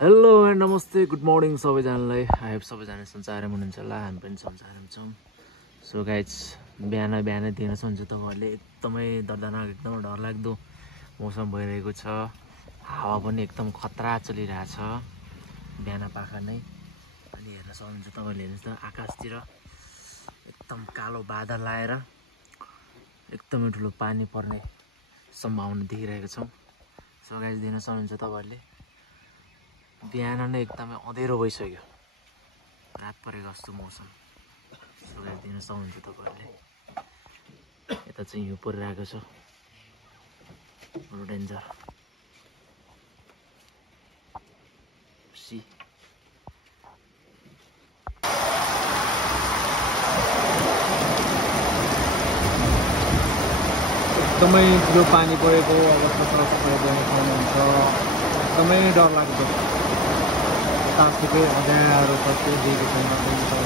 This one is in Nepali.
हेलो एन्ड नमस्ते गुड मर्निङ सबैजनालाई। आई होप सबैजना सन्चै हुनुहुन्छ होला, हामी पनि सन्चैमा छौँ। सो गाइज बिहानै दिन हुन्छ तपाईँहरूले एकदमै दर्दनाक एकदमै डरलाग्दो मौसम भइरहेको छ। हावा पनि एकदम खतरा चलिरहेछ बिहान पाखा नै। अनि हेर्न सक्नुहुन्छ तपाईँले, हेर्नुहोस् त आकाशतिर एकदम कालो बादल आएर एकदमै ठुलो पानी पर्ने सम्भावना देखिरहेको छौँ। सो गाइज दिन सक्नुहुन्छ तपाईँहरूले बिहान नै एकदमै अँधेरो भइसक्यो, रात परेको जस्तो मौसम। सो गाइस दिन सक्नुहुन्छ तपाईँहरूले यता चाहिँ हिउँ परिरहेको छ, डेन्जर सी। एकदमै ठुलो पानी परेको अवस्था छ, तपाईँले देख्नुहुन्छ। एकदमै डरलाग्दो, साँच्चीकै अँध्यारो छ, त्यो देखिएको छैन।